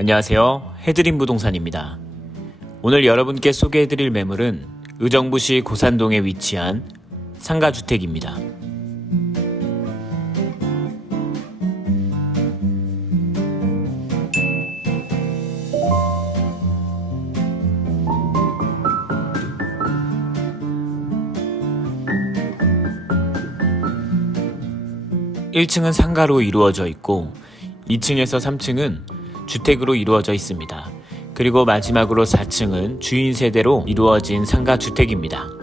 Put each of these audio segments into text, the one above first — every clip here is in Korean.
안녕하세요. 해드림 부동산입니다. 오늘 여러분께 소개해드릴 매물은 의정부시 고산동에 위치한 상가주택입니다. 일층은 상가로 이루어져 있고 2층에서 3층은 주택으로 이루어져 있습니다. 그리고 마지막으로 4층은 주인 세대로 이루어진 상가 주택입니다.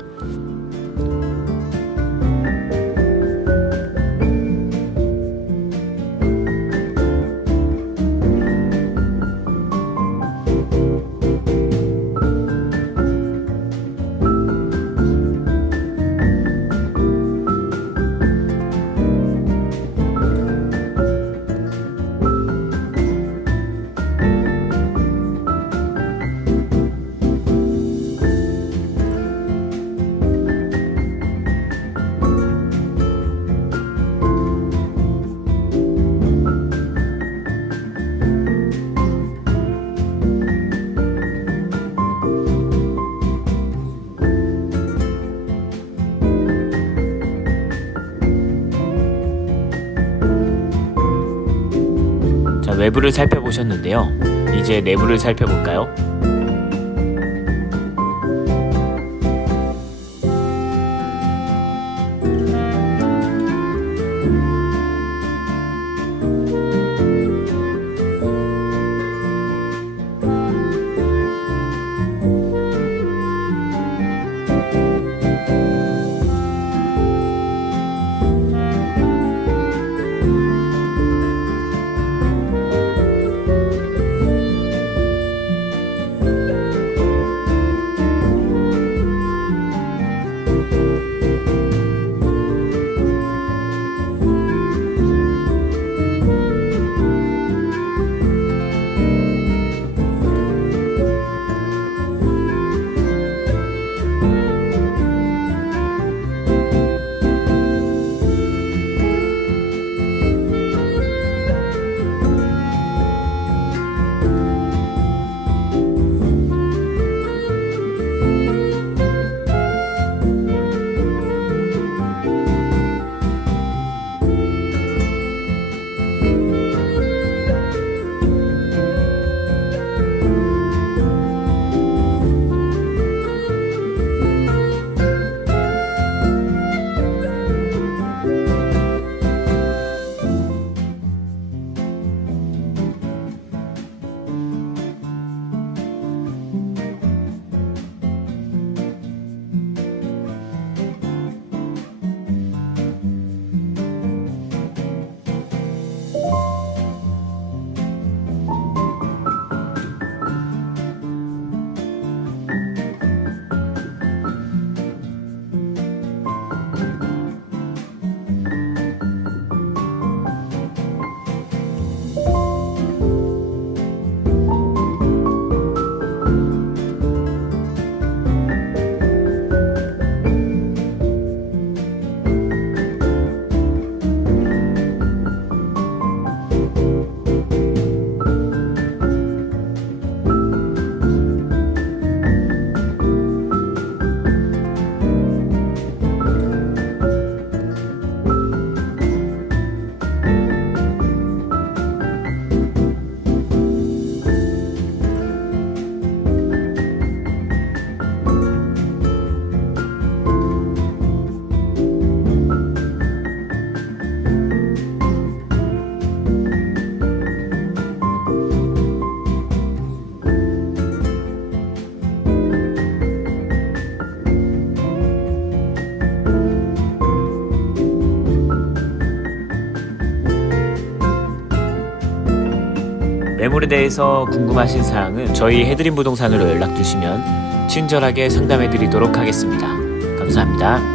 외부를 살펴보셨는데요. 이제 내부를 살펴볼까요? 매물에 대해서 궁금하신 사항은 저희 해드림 부동산으로 연락 주시면 친절하게 상담해 드리도록 하겠습니다. 감사합니다.